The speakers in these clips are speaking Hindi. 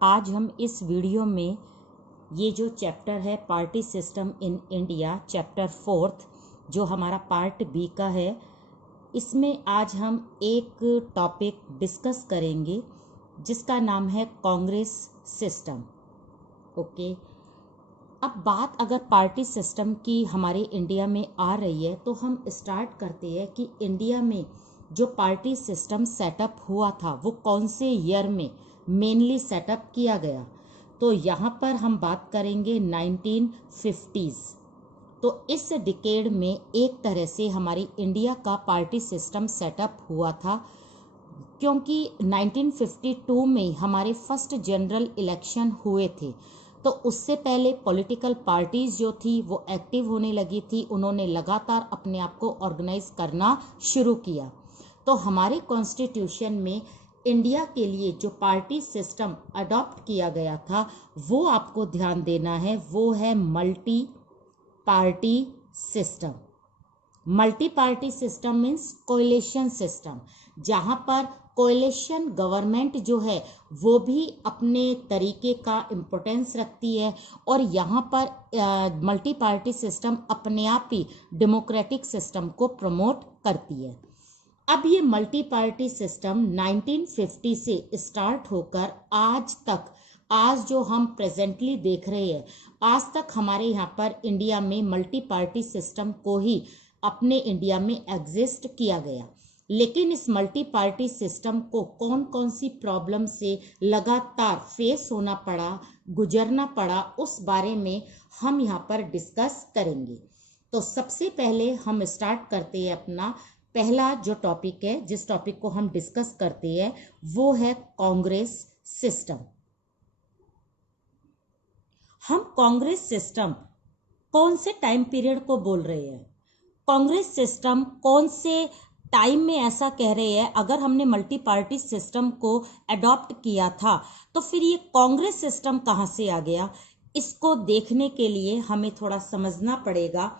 आज हम इस वीडियो में ये जो चैप्टर है party system in India chapter 4 जो हमारा पार्ट बी का है, इसमें आज हम एक टॉपिक डिस्कस करेंगे जिसका नाम है कांग्रेस सिस्टम। ओके, अब बात अगर पार्टी सिस्टम की हमारे इंडिया में आ रही है तो हम स्टार्ट करते हैं कि इंडिया में जो पार्टी सिस्टम सेटअप हुआ था वो कौन से ईयर में मेनली सेटअप किया गया। तो यहाँ पर हम बात करेंगे 1950s। तो इस डिकेड में एक तरह से हमारी इंडिया का पार्टी सिस्टम सेटअप हुआ था, क्योंकि 1952 में हमारे फर्स्ट जनरल इलेक्शन हुए थे। तो उससे पहले पॉलिटिकल पार्टीज जो थी वो एक्टिव होने लगी थी, उन्होंने लगातार अपने आप को ऑर्गेनाइज करना शुरू किया। तो हमारे कॉन्स्टिट्यूशन में इंडिया के लिए जो पार्टी सिस्टम अडॉप्ट किया गया था वो आपको ध्यान देना है, वो है multi party system. Multi party system means coalition system, जहाँ पर कोएलिशन गवर्नमेंट जो है वो भी अपने तरीके का इम्पोर्टेंस रखती है, और यहाँ पर मल्टी पार्टी सिस्टम अपने आप ही डेमोक्रेटिक सिस्टम को प्रमोट करती है। अब ये मल्टी पार्टी सिस्टम 1950 से स्टार्ट होकर आज तक, आज जो हम प्रेजेंटली देख रहे हैं, आज तक हमारे यहाँ पर इंडिया में मल्टी पार्टी सिस्टम को ही अपने इंडिया में एग्जिस्ट किया गया। लेकिन इस मल्टी पार्टी सिस्टम को कौन कौन सी प्रॉब्लम से लगातार फेस होना पड़ा, गुजरना पड़ा, उस बारे में हम यहाँ पर डिस्कस करेंगे। तो सबसे पहले हम स्टार्ट करते हैं अपना पहला जो टॉपिक है, जिस टॉपिक को हम डिस्कस करते हैं वो है कांग्रेस सिस्टम। हम कांग्रेस सिस्टम कौन से टाइम पीरियड को बोल रहे हैं, कांग्रेस सिस्टम कौन से टाइम में ऐसा कह रहे हैं। अगर हमने मल्टी पार्टी सिस्टम को अडॉप्ट किया था तो फिर ये कांग्रेस सिस्टम कहाँ से आ गया, इसको देखने के लिए हमें थोड़ा समझना पड़ेगा।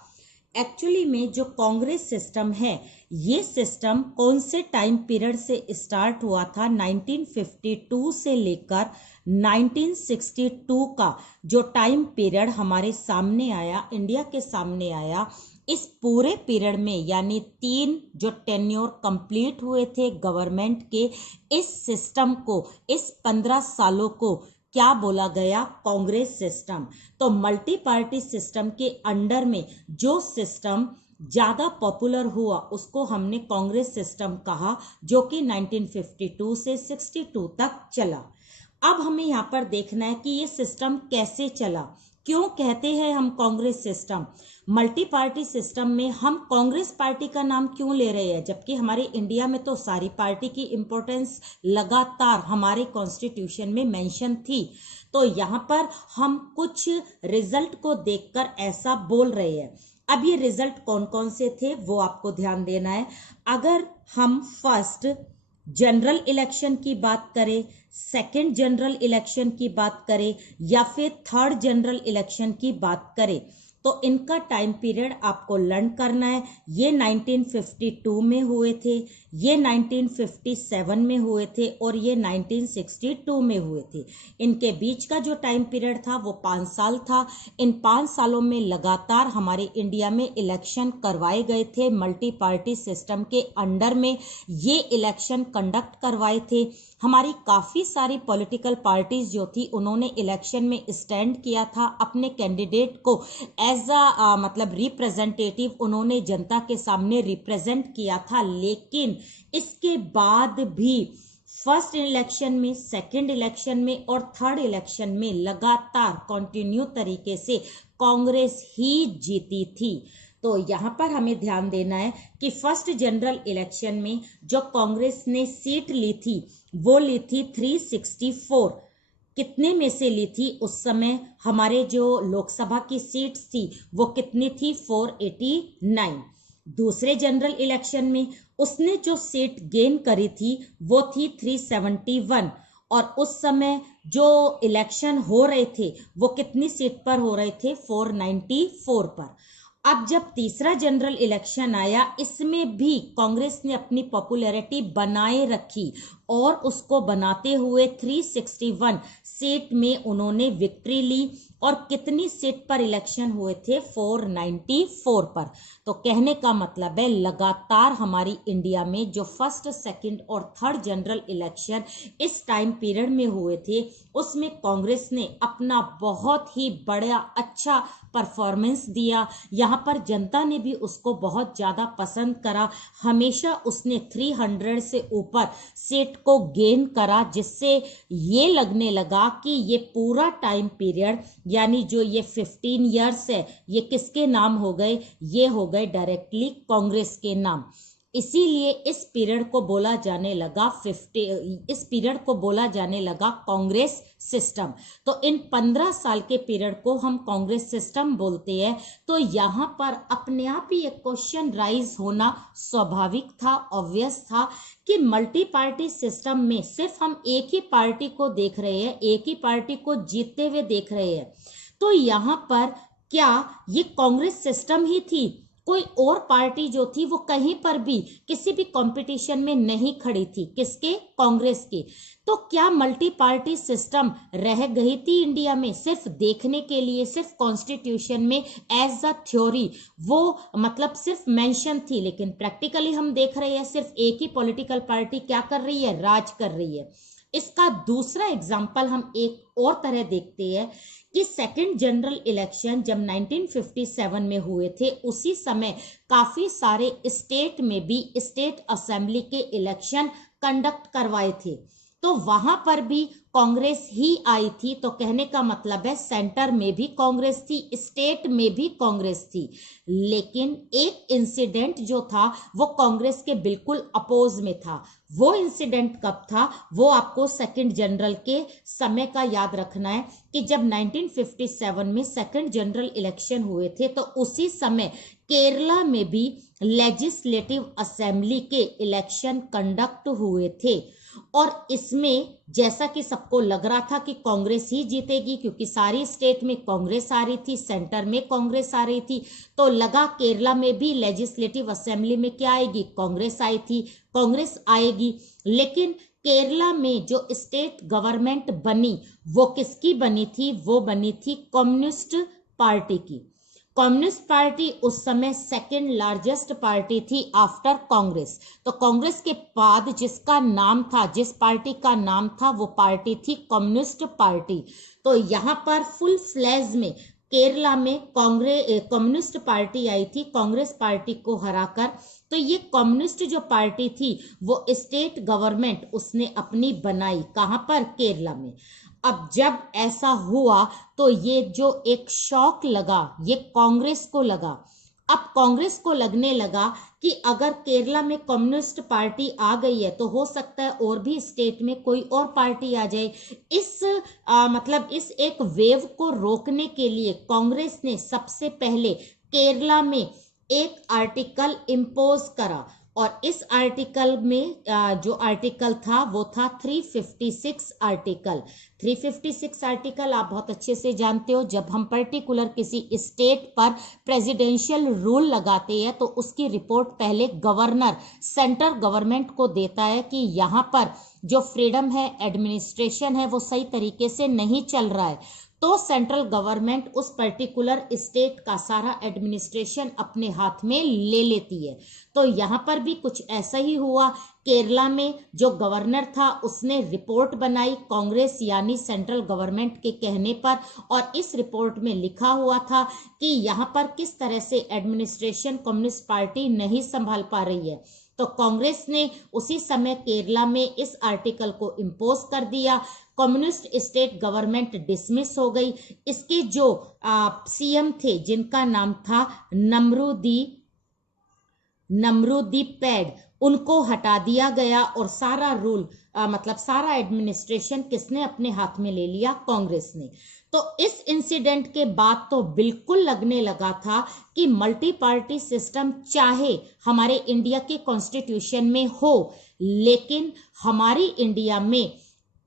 एक्चुअली में जो कांग्रेस सिस्टम है ये सिस्टम कौन से टाइम पीरियड से स्टार्ट हुआ था, 1952 से लेकर 1962 का जो टाइम पीरियड हमारे सामने आया, इंडिया के सामने आया, इस पूरे पीरियड में यानी 3 जो टेन्योर कंप्लीट हुए थे गवर्नमेंट के, इस सिस्टम को, इस 15 सालों को क्या बोला गया, कांग्रेस सिस्टम। तो मल्टी पार्टी सिस्टम के अंडर में जो सिस्टम ज़्यादा पॉपुलर हुआ उसको हमने कांग्रेस सिस्टम कहा, जो कि 1952 से 62 तक चला। अब हमें यहाँ पर देखना है कि ये सिस्टम कैसे चला, क्यों कहते हैं हम Congress system. Multi party system में हम कांग्रेस पार्टी का नाम क्यों ले रहे हैं, जबकि हमारे इंडिया में तो सारी पार्टी की इम्पोर्टेंस लगातार हमारे कॉन्स्टिट्यूशन में मेंशन थी। तो यहाँ पर हम कुछ रिजल्ट को देखकर ऐसा बोल रहे हैं। अब ये रिजल्ट कौन कौन से थे वो आपको ध्यान देना है। अगर हम फर्स्ट जनरल इलेक्शन की बात करें, सेकंड जनरल इलेक्शन की बात करें, या फिर थर्ड जनरल इलेक्शन की बात करें, तो इनका टाइम पीरियड आपको लर्न करना है। ये 1952 में हुए थे, ये 1957 में हुए थे, और ये 1962 में हुए थे। इनके बीच का जो टाइम पीरियड था वो 5 साल था। इन 5 सालों में लगातार हमारे इंडिया में इलेक्शन करवाए गए थे। मल्टी पार्टी सिस्टम के अंडर में ये इलेक्शन कंडक्ट करवाए थे। हमारी काफ़ी सारी पॉलिटिकल पार्टीज जो थी उन्होंने इलेक्शन में स्टैंड किया था, अपने कैंडिडेट को एज अ मतलब रिप्रेजेंटेटिव उन्होंने जनता के सामने रिप्रेजेंट किया था। लेकिन इसके बाद भी फर्स्ट इलेक्शन में, सेकंड इलेक्शन में और थर्ड इलेक्शन में लगातार कंटिन्यू तरीके से कांग्रेस ही जीती थी। तो यहाँ पर हमें ध्यान देना है कि फर्स्ट जनरल इलेक्शन में जो कांग्रेस ने सीट ली थी वो ली थी 364। कितने में से ली थी उस समय, हमारे जो लोकसभा की सीट्स थी वो कितनी थी, 489। दूसरे जनरल इलेक्शन में उसने जो सीट गेन करी थी वो थी 371, और उस समय जो इलेक्शन हो रहे थे वो कितनी सीट पर हो रहे थे, 494 पर। अब जब तीसरा जनरल इलेक्शन आया, इसमें भी कांग्रेस ने अपनी पॉपुलैरिटी बनाए रखी और उसको बनाते हुए 361 सीट में उन्होंने विक्ट्री ली। और कितनी सीट पर इलेक्शन हुए थे? 494 पर। तो कहने का मतलब है लगातार हमारी इंडिया में जो फर्स्ट, सेकंड और थर्ड जनरल इलेक्शन इस टाइम पीरियड में हुए थे, उसमें कांग्रेस ने अपना बहुत ही बड़ा अच्छा परफॉर्मेंस दिया। यहाँ पर जनता ने भी उसको बहुत ज़्यादा पसंद करा। हमेशा उसने 300 से ऊपर सीट को गेन करा, जिससे ये लगने लगा कि ये पूरा टाइम पीरियड यानी जो ये 15 ईयर्स है, ये किसके नाम हो गए? ये हो गए डायरेक्टली कांग्रेस के नाम। इसीलिए इस पीरियड को बोला जाने लगा कांग्रेस सिस्टम। तो इन 15 साल के पीरियड को हम कांग्रेस सिस्टम बोलते हैं। तो यहाँ पर अपने आप ही एक क्वेश्चन राइज होना स्वाभाविक था, ऑब्वियस था कि मल्टी पार्टी सिस्टम में सिर्फ हम एक ही पार्टी को देख रहे हैं, एक ही पार्टी को जीतते हुए देख रहे हैं। तो यहाँ पर क्या ये कांग्रेस सिस्टम ही थी? कोई और पार्टी जो थी वो कहीं पर भी किसी भी कंपटीशन में नहीं खड़ी थी। किसके? कांग्रेस की। तो क्या मल्टी पार्टी सिस्टम रह गई थी इंडिया में सिर्फ देखने के लिए, सिर्फ कॉन्स्टिट्यूशन में एज अ थ्योरी वो मतलब सिर्फ मेंशन थी, लेकिन प्रैक्टिकली हम देख रहे हैं सिर्फ एक ही पॉलिटिकल पार्टी क्या कर रही है? राज कर रही है। इसका दूसरा एग्जाम्पल हम एक और तरह देखते हैं कि सेकंड जनरल इलेक्शन जब 1957 में हुए थे, उसी समय काफी सारे स्टेट में भी स्टेट असेंबली के इलेक्शन कंडक्ट करवाए थे। तो वहां पर भी कांग्रेस ही आई थी। तो कहने का मतलब है सेंटर में भी कांग्रेस थी, स्टेट में भी कांग्रेस थी। लेकिन एक इंसिडेंट जो था वो कांग्रेस के बिल्कुल अपोज में था। वो इंसिडेंट कब था? वो आपको सेकंड जनरल के समय का याद रखना है कि जब 1957 में सेकंड जनरल इलेक्शन हुए थे, तो उसी समय केरला में भी लेजिस्लेटिव असेंबली के इलेक्शन कंडक्ट हुए थे। और इसमें जैसा कि सबको लग रहा था कि कांग्रेस ही जीतेगी, क्योंकि सारी स्टेट में कांग्रेस आ रही थी, सेंटर में कांग्रेस आ रही थी, तो लगा केरला में भी लेजिस्लेटिव असेंबली में क्या आएगी? कांग्रेस आई थी, कांग्रेस आएगी। लेकिन केरला में जो स्टेट गवर्नमेंट बनी वो किसकी बनी थी? वो बनी थी कम्युनिस्ट पार्टी की। कम्युनिस्ट पार्टी उस समय सेकेंड लार्जेस्ट पार्टी थी आफ्टर कांग्रेस। तो कांग्रेस के बाद जिसका नाम था, जिस पार्टी का नाम था, वो पार्टी थी कम्युनिस्ट पार्टी। तो यहाँ पर फुल फ्लैज में केरला में कम्युनिस्ट पार्टी आई थी कांग्रेस पार्टी को हराकर। तो ये कम्युनिस्ट जो पार्टी थी वो स्टेट गवर्नमेंट उसने अपनी बनाई। कहाँ पर? केरला में। अब जब ऐसा हुआ तो ये जो एक शॉक लगा ये कांग्रेस को लगा। अब कांग्रेस को लगने लगा कि अगर केरला में कम्युनिस्ट पार्टी आ गई है तो हो सकता है और भी स्टेट में कोई और पार्टी आ जाए। इस एक वेव को रोकने के लिए कांग्रेस ने सबसे पहले केरला में एक आर्टिकल इम्पोज करा। और इस आर्टिकल में जो आर्टिकल था वो था 356 आर्टिकल। 356 आर्टिकल आप बहुत अच्छे से जानते हो, जब हम पर्टिकुलर किसी स्टेट पर प्रेसिडेंशियल रूल लगाते हैं तो उसकी रिपोर्ट पहले गवर्नर सेंट्रल गवर्नमेंट को देता है कि यहाँ पर जो फ्रीडम है, एडमिनिस्ट्रेशन है, वो सही तरीके से नहीं चल रहा है। तो सेंट्रल गवर्नमेंट उस पर्टिकुलर स्टेट का सारा एडमिनिस्ट्रेशन अपने हाथ में ले लेती है। तो यहाँ पर भी कुछ ऐसा ही हुआ। केरला में जो गवर्नर था उसने रिपोर्ट बनाई कांग्रेस यानी सेंट्रल गवर्नमेंट के कहने पर, और इस रिपोर्ट में लिखा हुआ था कि यहाँ पर किस तरह से एडमिनिस्ट्रेशन कम्युनिस्ट पार्टी नहीं संभाल पा रही है। तो कांग्रेस ने उसी समय केरला में इस आर्टिकल को इम्पोज कर दिया। कम्युनिस्ट स्टेट गवर्नमेंट डिसमिस हो गई। इसके जो सीएम थे जिनका नाम था नमरूदी पैड, उनको हटा दिया गया और सारा रूल सारा एडमिनिस्ट्रेशन किसने अपने हाथ में ले लिया? कांग्रेस ने। तो इस इंसिडेंट के बाद तो बिल्कुल लगने लगा था कि मल्टी पार्टी सिस्टम चाहे हमारे इंडिया के कॉन्स्टिट्यूशन में हो, लेकिन हमारी इंडिया में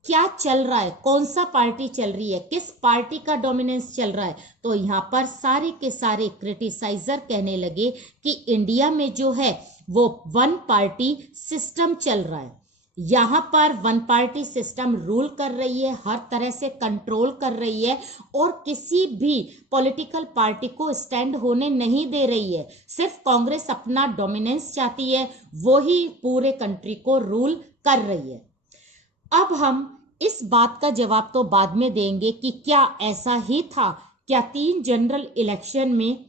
क्या चल रहा है, कौन सा पार्टी चल रही है, किस पार्टी का डोमिनेंस चल रहा है। तो यहाँ पर सारे के सारे क्रिटिसाइजर कहने लगे कि इंडिया में जो है वो वन पार्टी सिस्टम चल रहा है। यहां पर वन पार्टी सिस्टम रूल कर रही है, हर तरह से कंट्रोल कर रही है और किसी भी पॉलिटिकल पार्टी को स्टैंड होने नहीं दे रही है। सिर्फ कांग्रेस अपना डोमिनेंस चाहती है, वो ही पूरे कंट्री को रूल कर रही है। अब हम इस बात का जवाब तो बाद में देंगे कि क्या ऐसा ही था, क्या 3 जनरल इलेक्शन में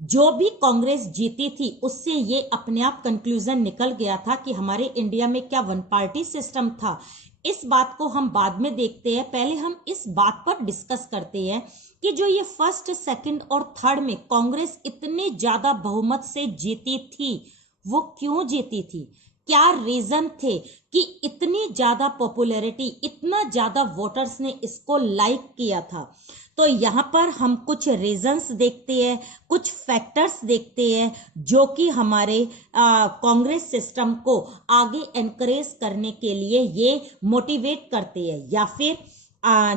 जो भी कांग्रेस जीती थी उससे ये अपने आप कंक्लूजन निकल गया था कि हमारे इंडिया में क्या वन पार्टी सिस्टम था। इस बात को हम बाद में देखते हैं, पहले हम इस बात पर डिस्कस करते हैं कि जो ये फर्स्ट, सेकंड और थर्ड में कांग्रेस इतने ज्यादा बहुमत से जीती थी, वो क्यों जीती थी, क्या रीजन थे कि इतनी ज्यादा पॉपुलैरिटी, इतना ज्यादा वोटर्स ने इसको लाइक किया था। तो यहाँ पर हम कुछ रीजंस देखते हैं, कुछ फैक्टर्स देखते हैं जो कि हमारे कांग्रेस सिस्टम को आगे एनकरेज करने के लिए ये मोटिवेट करते हैं। या फिर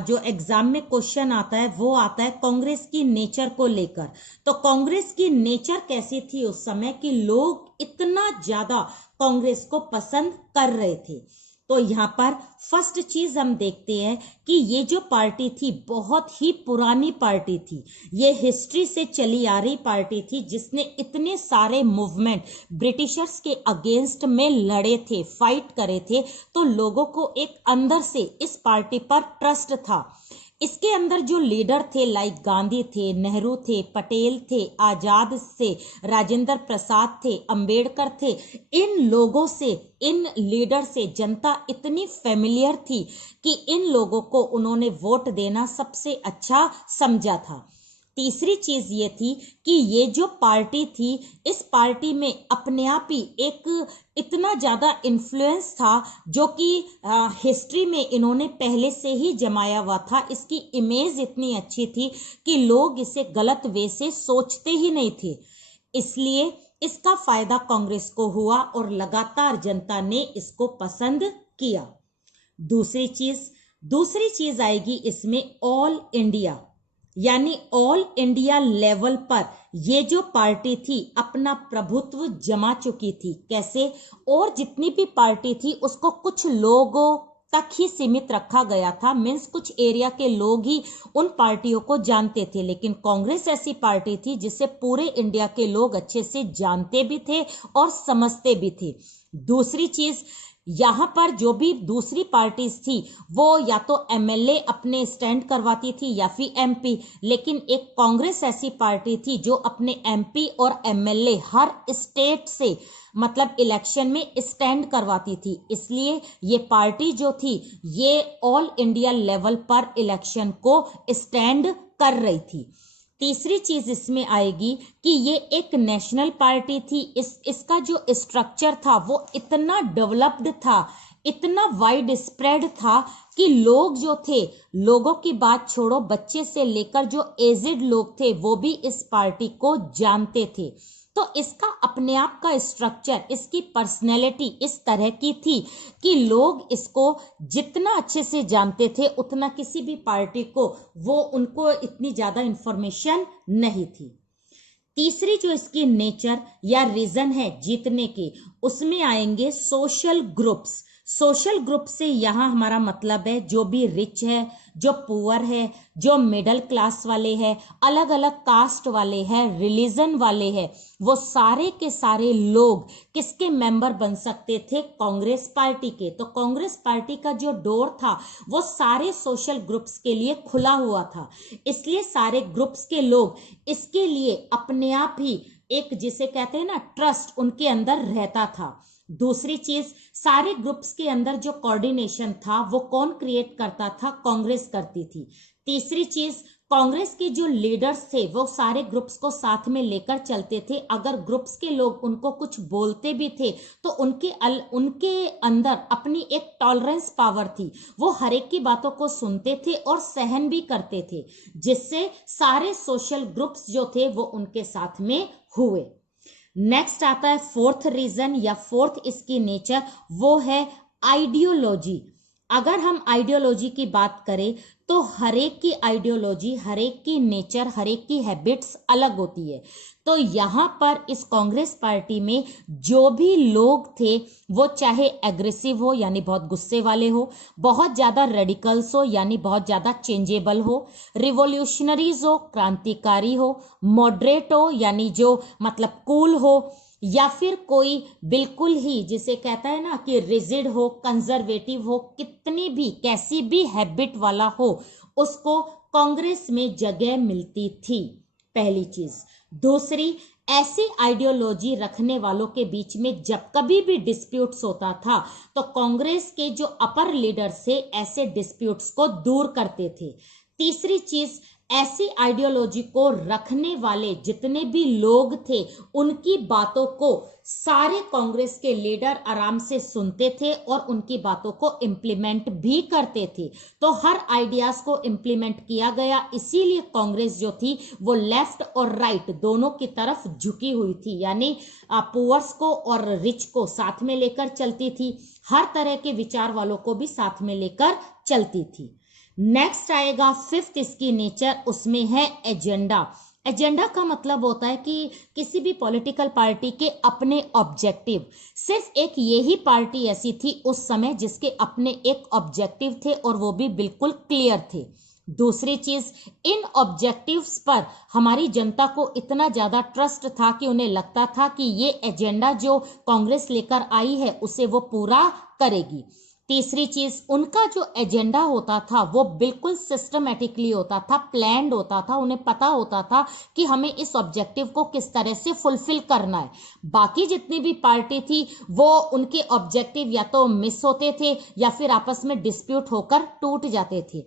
जो एग्जाम में क्वेश्चन आता है वो आता है कांग्रेस की नेचर को लेकर। तो कांग्रेस की नेचर कैसी थी उस समय कि लोग इतना ज्यादा कांग्रेस को पसंद कर रहे थे। तो यहाँ पर फर्स्ट चीज हम देखते हैं कि ये जो पार्टी थी बहुत ही पुरानी पार्टी थी, ये हिस्ट्री से चली आ रही पार्टी थी जिसने इतने सारे मूवमेंट ब्रिटिशर्स के अगेंस्ट में लड़े थे, फाइट करे थे। तो लोगों को एक अंदर से इस पार्टी पर ट्रस्ट था। इसके अंदर जो लीडर थे लाइक गांधी थे, नेहरू थे, पटेल थे, आजाद थे, राजेंद्र प्रसाद थे, अंबेडकर थे, इन लोगों से, इन लीडर से जनता इतनी फेमिलियर थी कि इन लोगों को उन्होंने वोट देना सबसे अच्छा समझा था। तीसरी चीज ये थी कि ये जो पार्टी थी, इस पार्टी में अपने आप ही एक इतना ज्यादा इन्फ्लुएंस था जो कि हिस्ट्री में इन्होंने पहले से ही जमाया हुआ था। इसकी इमेज इतनी अच्छी थी कि लोग इसे गलत वे से सोचते ही नहीं थे, इसलिए इसका फायदा कांग्रेस को हुआ और लगातार जनता ने इसको पसंद किया। दूसरी चीज आएगी इसमें ऑल इंडिया, यानी ऑल इंडिया लेवल पर ये जो पार्टी थी अपना प्रभुत्व जमा चुकी थी। कैसे? और जितनी भी पार्टी थी उसको कुछ लोगों तक ही सीमित रखा गया था, मीन्स कुछ एरिया के लोग ही उन पार्टियों को जानते थे। लेकिन कांग्रेस ऐसी पार्टी थी जिसे पूरे इंडिया के लोग अच्छे से जानते भी थे और समझते भी थे। दूसरी चीज, यहाँ पर जो भी दूसरी पार्टीज थी वो या तो एमएलए अपने स्टैंड करवाती थी या फिर एमपी, लेकिन एक कांग्रेस ऐसी पार्टी थी जो अपने एमपी और एमएलए हर स्टेट से मतलब इलेक्शन में स्टैंड करवाती थी। इसलिए ये पार्टी जो थी ये ऑल इंडिया लेवल पर इलेक्शन को स्टैंड कर रही थी। तीसरी चीज इसमें आएगी कि ये एक नेशनल पार्टी थी। इसका जो स्ट्रक्चर था वो इतना डेवलप्ड था, इतना वाइड स्प्रेड था कि लोग जो थे, लोगों की बात छोड़ो, बच्चे से लेकर जो एजेड लोग थे वो भी इस पार्टी को जानते थे। तो इसका अपने आप का स्ट्रक्चर, इसकी पर्सनैलिटी इस तरह की थी कि लोग इसको जितना अच्छे से जानते थे उतना किसी भी पार्टी को वो उनको इतनी ज्यादा इंफॉर्मेशन नहीं थी। तीसरी जो इसकी नेचर या रीजन है जीतने की, उसमें आएंगे सोशल ग्रुप्स। सोशल ग्रुप से यहाँ हमारा मतलब है जो भी रिच है, जो पुअर है, जो मिडिल क्लास वाले हैं, अलग अलग कास्ट वाले हैं, रिलीजन वाले हैं, वो सारे के सारे लोग किसके मेंबर बन सकते थे? कांग्रेस पार्टी के। तो कांग्रेस पार्टी का जो डोर था वो सारे सोशल ग्रुप्स के लिए खुला हुआ था, इसलिए सारे ग्रुप्स के लोग इसके लिए अपने आप ही एक, जिसे कहते हैं ना, ट्रस्ट उनके अंदर रहता था। दूसरी चीज, सारे ग्रुप्स के अंदर जो कोऑर्डिनेशन था वो कौन क्रिएट करता था? कांग्रेस करती थी। तीसरी चीज, कांग्रेस के जो लीडर्स थे वो सारे ग्रुप्स को साथ में लेकर चलते थे। अगर ग्रुप्स के लोग उनको कुछ बोलते भी थे तो उनके अंदर अपनी एक टॉलरेंस पावर थी, वो हर एक की बातों को सुनते थे और सहन भी करते थे, जिससे सारे सोशल ग्रुप्स जो थे वो उनके साथ में हुए। नेक्स्ट आता है फोर्थ रीजन या फोर्थ इसकी नेचर, वो है आइडियोलॉजी। अगर हम आइडियोलॉजी की बात करें तो हरेक की आइडियोलॉजी, हरेक की नेचर, हरेक की हैबिट्स अलग होती है। तो यहाँ पर इस कांग्रेस पार्टी में जो भी लोग थे वो चाहे एग्रेसिव हो यानी बहुत गुस्से वाले हो, बहुत ज़्यादा रेडिकल्स हो यानी बहुत ज़्यादा चेंजेबल हो, रिवोल्यूशनरीज हो क्रांतिकारी हो, मॉडरेट हो यानी जो मतलब कूल हो, या फिर कोई बिल्कुल ही जिसे कहता है ना कि रिजिड हो, कंजर्वेटिव हो, कितनी भी कैसी भी हैबिट वाला हो, उसको कांग्रेस में जगह मिलती थी, पहली चीज। दूसरी, ऐसी आइडियोलॉजी रखने वालों के बीच में जब कभी भी डिस्प्यूट्स होता था तो कांग्रेस के जो अपर लीडर से ऐसे डिस्प्यूट्स को दूर करते थे। तीसरी चीज, ऐसी आइडियोलॉजी को रखने वाले जितने भी लोग थे उनकी बातों को सारे कांग्रेस के लीडर आराम से सुनते थे और उनकी बातों को इम्प्लीमेंट भी करते थे। तो हर आइडियाज को इम्प्लीमेंट किया गया, इसीलिए कांग्रेस जो थी वो लेफ्ट और राइट दोनों की तरफ झुकी हुई थी, यानी पुअर्स को और रिच को साथ में लेकर चलती थी, हर तरह के विचार वालों को भी साथ में लेकर चलती थी। नेक्स्ट आएगा फिफ्थ इसकी नेचर, उसमें है एजेंडा। एजेंडा का मतलब होता है कि किसी भी पॉलिटिकल पार्टी के अपने ऑब्जेक्टिव, सिर्फ एक यही पार्टी ऐसी थी उस समय जिसके अपने एक ऑब्जेक्टिव थे और वो भी बिल्कुल क्लियर थे। दूसरी चीज, इन ऑब्जेक्टिव्स पर हमारी जनता को इतना ज्यादा ट्रस्ट था कि उन्हें लगता था कि ये एजेंडा जो कांग्रेस लेकर आई है उसे वो पूरा करेगी। तीसरी चीज, उनका जो एजेंडा होता था वो बिल्कुल सिस्टमेटिकली होता था, प्लान्ड होता था, उन्हें पता होता था कि हमें इस ऑब्जेक्टिव को किस तरह से फुलफिल करना है। बाकी जितनी भी पार्टी थी वो उनके ऑब्जेक्टिव या तो मिस होते थे या फिर आपस में डिस्प्यूट होकर टूट जाते थे।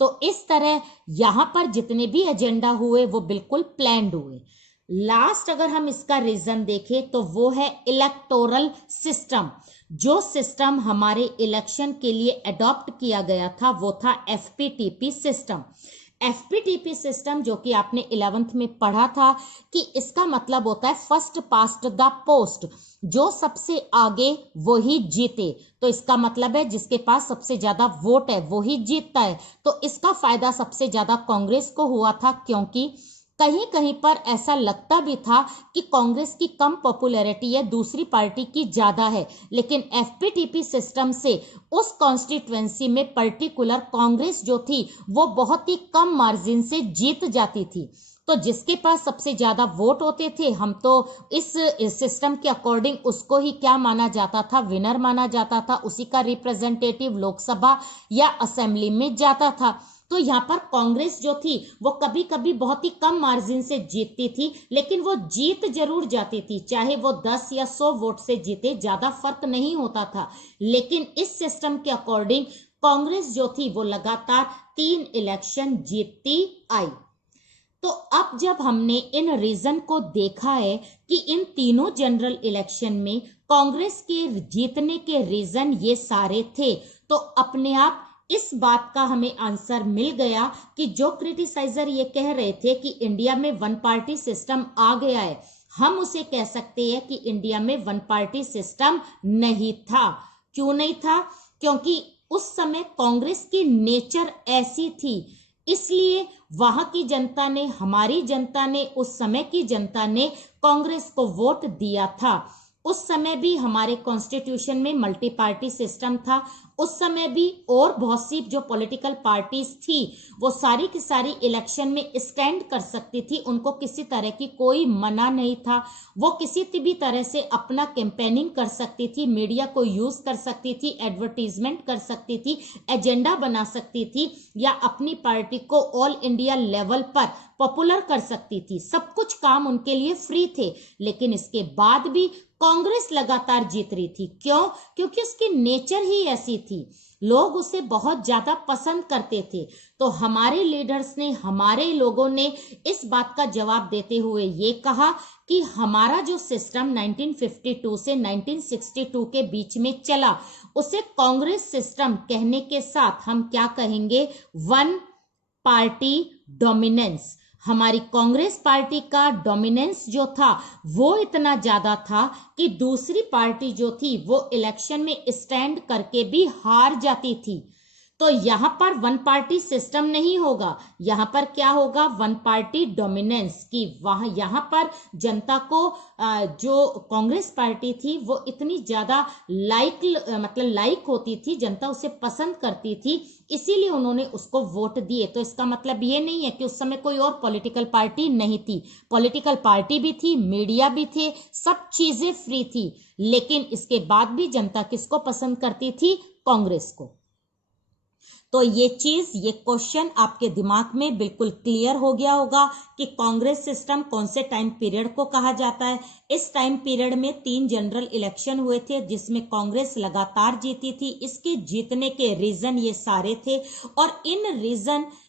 तो इस तरह यहां पर जितने भी एजेंडा हुए वो बिल्कुल प्लान्ड हुए। लास्ट अगर हम इसका रीजन देखें तो वो है इलेक्टोरल सिस्टम। जो सिस्टम हमारे इलेक्शन के लिए अडॉप्ट किया गया था वो था एफपीटीपी सिस्टम। एफपीटीपी सिस्टम जो कि आपने 11th में पढ़ा था कि इसका मतलब होता है फर्स्ट पास्ट द पोस्ट, जो सबसे आगे वही जीते। तो इसका मतलब है जिसके पास सबसे ज्यादा वोट है वही जीतता है। तो इसका फायदा सबसे ज्यादा कांग्रेस को हुआ था, क्योंकि कहीं कहीं पर ऐसा लगता भी था कि कांग्रेस की कम पॉपुलैरिटी है, दूसरी पार्टी की ज्यादा है, लेकिन एफपीटीपी सिस्टम से उस कॉन्स्टिट्यूएंसी में पर्टिकुलर कांग्रेस जो थी वो बहुत ही कम मार्जिन से जीत जाती थी। तो जिसके पास सबसे ज्यादा वोट होते थे, हम तो इस सिस्टम के अकॉर्डिंग उसको ही क्या माना जाता था, विनर माना जाता था, उसी का रिप्रेजेंटेटिव लोकसभा या असेंबली में जाता था। तो यहाँ पर कांग्रेस जो थी वो कभी कभी बहुत ही कम मार्जिन से जीतती थी, लेकिन वो जीत जरूर जाती थी, चाहे वो 10 या 100 वोट से जीते, ज्यादा फर्क नहीं होता था। लेकिन इस सिस्टम के अकॉर्डिंग कांग्रेस जो थी वो लगातार 3 इलेक्शन जीतती आई। तो अब जब हमने इन रीजन को देखा है कि इन तीनों जनरल इलेक्शन में कांग्रेस के जीतने के रीजन ये सारे थे, तो अपने आप इस बात का हमें आंसर मिल गया कि जो क्रिटिसाइजर ये कह रहे थे कि इंडिया में वन पार्टी सिस्टम आ गया है, हम उसे कह सकते हैं कि इंडिया में वन पार्टी सिस्टम नहीं था। क्यों नहीं था? क्योंकि उस समय कांग्रेस की नेचर ऐसी थी, इसलिए वहां की जनता ने, हमारी जनता ने, उस समय की जनता ने कांग्रेस को वोट दिया था। उस समय भी हमारे कॉन्स्टिट्यूशन में मल्टी पार्टी सिस्टम था, उस समय भी और बहुत सी जो पॉलिटिकल पार्टीज थी वो सारी की सारी इलेक्शन में स्टैंड कर सकती थी, उनको किसी तरह की कोई मना नहीं था। वो किसी भी तरह से अपना कैंपेनिंग कर सकती थी, मीडिया को यूज कर सकती थी, एडवर्टीजमेंट कर सकती थी, एजेंडा बना सकती थी, या अपनी पार्टी को ऑल इंडिया लेवल पर पॉपुलर कर सकती थी। सब कुछ काम उनके लिए फ्री थे, लेकिन इसके बाद भी कांग्रेस लगातार जीत रही थी। क्यों? क्योंकि उसकी नेचर ही ऐसी थी, लोग उसे बहुत ज्यादा पसंद करते थे। तो हमारे लीडर्स ने, हमारे लोगों ने इस बात का जवाब देते हुए ये कहा कि हमारा जो सिस्टम 1952 से 1962 के बीच में चला उसे कांग्रेस सिस्टम कहने के साथ हम क्या कहेंगे, वन पार्टी डोमिनेंस। हमारी कांग्रेस पार्टी का डोमिनेंस जो था वो इतना ज्यादा था कि दूसरी पार्टी जो थी वो इलेक्शन में स्टैंड करके भी हार जाती थी। तो यहां पर वन पार्टी सिस्टम नहीं होगा, यहां पर क्या होगा, वन पार्टी डोमिनेंस की। वहां यहां पर जनता को जो कांग्रेस पार्टी थी वो इतनी ज्यादा लाइक होती थी, जनता उसे पसंद करती थी, इसीलिए उन्होंने उसको वोट दिए। तो इसका मतलब ये नहीं है कि उस समय कोई और पॉलिटिकल पार्टी नहीं थी, पॉलिटिकल पार्टी भी थी, मीडिया भी थे, सब चीजें फ्री थी, लेकिन इसके बाद भी जनता किसको पसंद करती थी, कांग्रेस को। तो ये चीज, ये क्वेश्चन आपके दिमाग में बिल्कुल क्लियर हो गया होगा कि कांग्रेस सिस्टम कौन से टाइम पीरियड को कहा जाता है। इस टाइम पीरियड में 3 जनरल इलेक्शन हुए थे जिसमें कांग्रेस लगातार जीती थी। इसके जीतने के रीजन ये सारे थे, और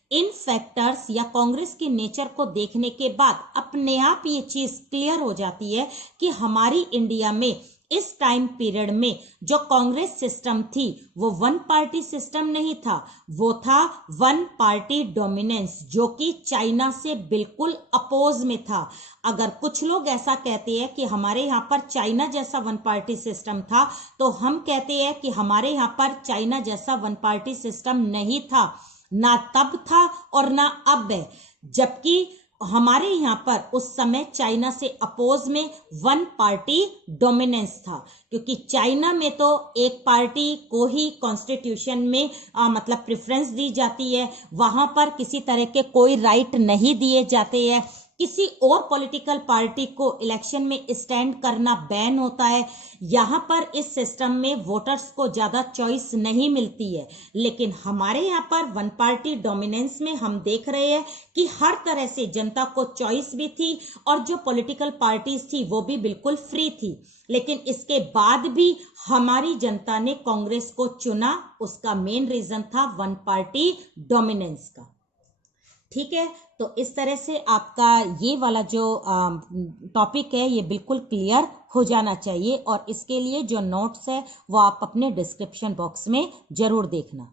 इन फैक्टर्स या कांग्रेस की नेचर को देखने के बाद अपने आप ये चीज क्लियर हो जाती है कि हमारी इंडिया में इस टाइम पीरियड में जो कांग्रेस सिस्टम थी वो वन पार्टी सिस्टम नहीं था, वो था वन पार्टी डोमिनेंस, जो कि चाइना से बिल्कुल अपोज में था। अगर कुछ लोग ऐसा कहते हैं कि हमारे यहाँ पर चाइना जैसा वन पार्टी सिस्टम था, तो हम कहते हैं कि हमारे यहाँ पर चाइना जैसा वन पार्टी सिस्टम नहीं था, ना तब था और ना अब है। जबकि हमारे यहाँ पर उस समय चाइना से अपोज में वन पार्टी डोमिनेंस था, क्योंकि चाइना में तो एक पार्टी को ही कॉन्स्टिट्यूशन में मतलब प्रेफरेंस दी जाती है, वहां पर किसी तरह के कोई राइट नहीं दिए जाते हैं, किसी और पॉलिटिकल पार्टी को इलेक्शन में स्टैंड करना बैन होता है। यहाँ पर इस सिस्टम में वोटर्स को ज्यादा चॉइस नहीं मिलती है, लेकिन हमारे यहाँ पर वन पार्टी डोमिनेंस में हम देख रहे हैं कि हर तरह से जनता को चॉइस भी थी, और जो पॉलिटिकल पार्टीज थी वो भी बिल्कुल फ्री थी। लेकिन इसके बाद भी हमारी जनता ने कांग्रेस को चुना, उसका मेन रीजन था वन पार्टी डोमिनेंस का। ठीक है, तो इस तरह से आपका ये वाला जो टॉपिक है ये बिल्कुल क्लियर हो जाना चाहिए, और इसके लिए जो नोट्स है वो आप अपने डिस्क्रिप्शन बॉक्स में जरूर देखना।